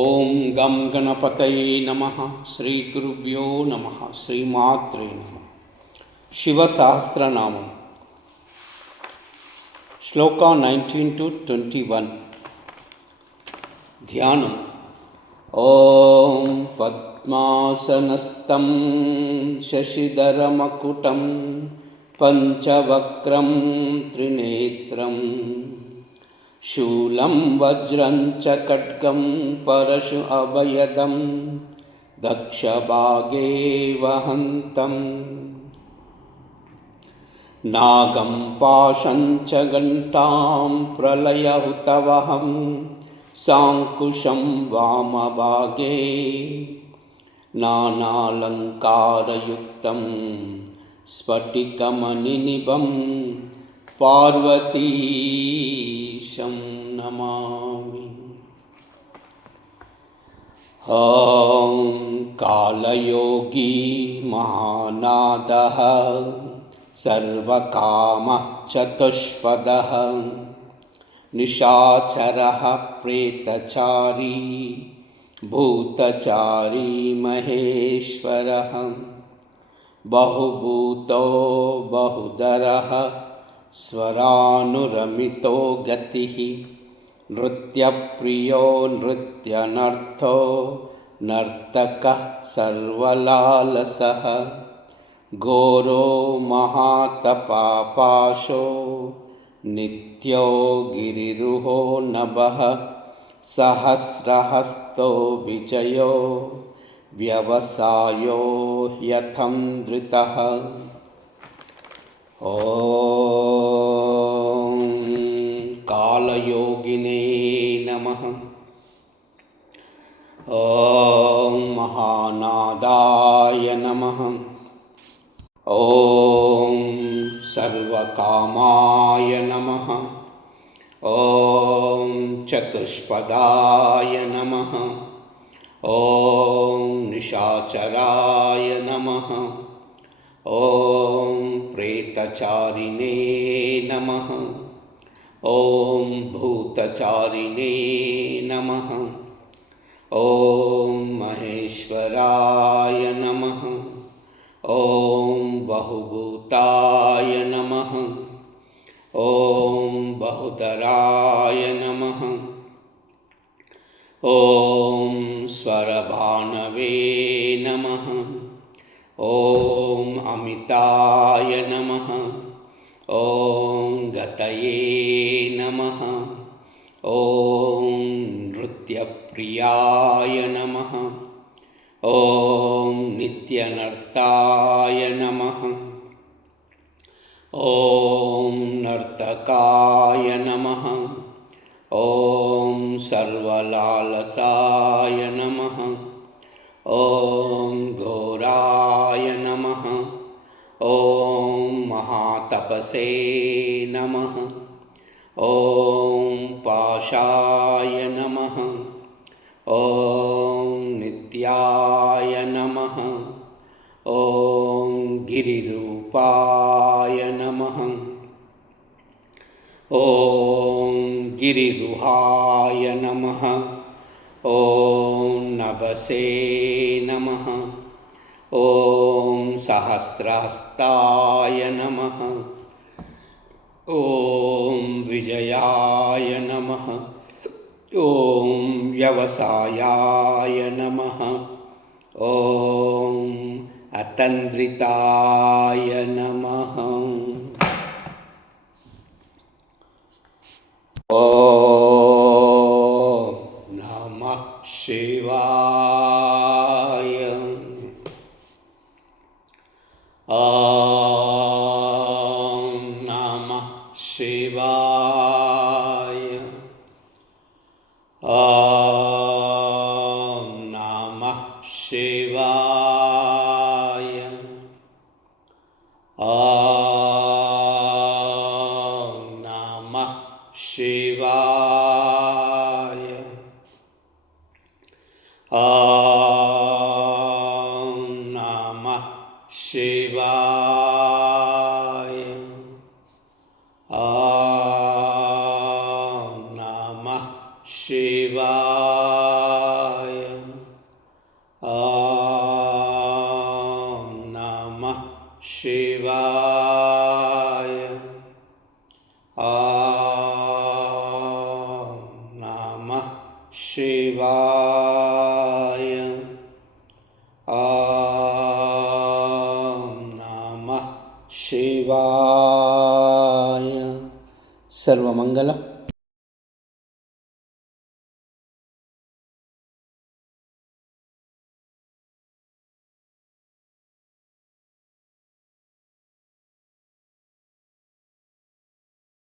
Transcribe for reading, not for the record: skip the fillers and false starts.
ఓం గం గణపతయే నమః. శ్రీ గురుభ్యో నమః. శ్రీమాత్రే నమః. శివ సహస్రనామం శ్లోక 19-21. ధ్యానం. ఓం పద్మాసనస్థం శశిధరమకుటం పంచవక్రం త్రినేత్రం శూలం వజ్రం చ ఖడ్గం పరశు అభయదం దక్షభాగే వహంతం నాగం పాశం చ ఘంటాం ప్రళయహుతవహం సాంకుశం వామభాగే నానాలంకారయుక్తం స్ఫటికమణినిభం పార్వతీశం నమామి. ఓం కాలయోగి మహానాదః సర్వకామః చతుష్పదః నిశాచరః ప్రేతచారీ భూతచారీ మహేశ్వరః బహుభూతో బహుధరః స్వరానురమితో గతిః నృత్యప్రియో నృత్యనర్థో నర్తకః సర్వలాలసః ఘోరో మహాతపాపాశో నిత్యో గిరిరుహో నభః సహస్రహస్తో విజయో వ్యవసాయో హ్యతంద్రితః. ఓం కాలయోగినే నమః. ఓం మహానాదాయ నమః. ఓం సర్వకామాయ నమః. ఓం చతుష్పదాయ నమః. ఓం నిశాచరాయ నమః. ఓం ప్రేతచారిణే నమః. ఓం భూతచారిణే నమః. ఓం మహేశ్వరాయ నమః. ఓం బహుభూతాయ నమః. ఓం బహుధరాయ నమః. ఓం స్వరభానవే నమః. ఓం అమితాయ నమః. ఓం గతయే నమః. ఓం నృత్యప్రియాయ నమః. ఓం నిత్యనర్తాయ నమః. ఓం నర్తకాయ నమః. ఓం సర్వలాలసాయ నమః. ఓం ఘోరాయ నమః. ఓం మహాతపసే నమః. ఓం పాశాయ నమః. ఓం నిత్యాయ నమః. ఓం గిరిరూపాయ నమః. ఓం గిరిరుహాయ నమః. ఓం నభసే నమః. ఓం సహస్రహస్తాయ నమః. ఓం విజయాయ నమః. ఓం వ్యవసాయాయ నమః. ఓం అతంద్రితాయ నమః. ఓం నమః శివాయ. ఓం నమః శివాయ. ఓం నమః శివాయ. ఓం నమః శివాయ. ఓం నమః శివాయ. ఓం నమః శివాయ. शिवाय। ॐ नमः शिवाय। ॐ नमः शिवाय। सर्वमंगल।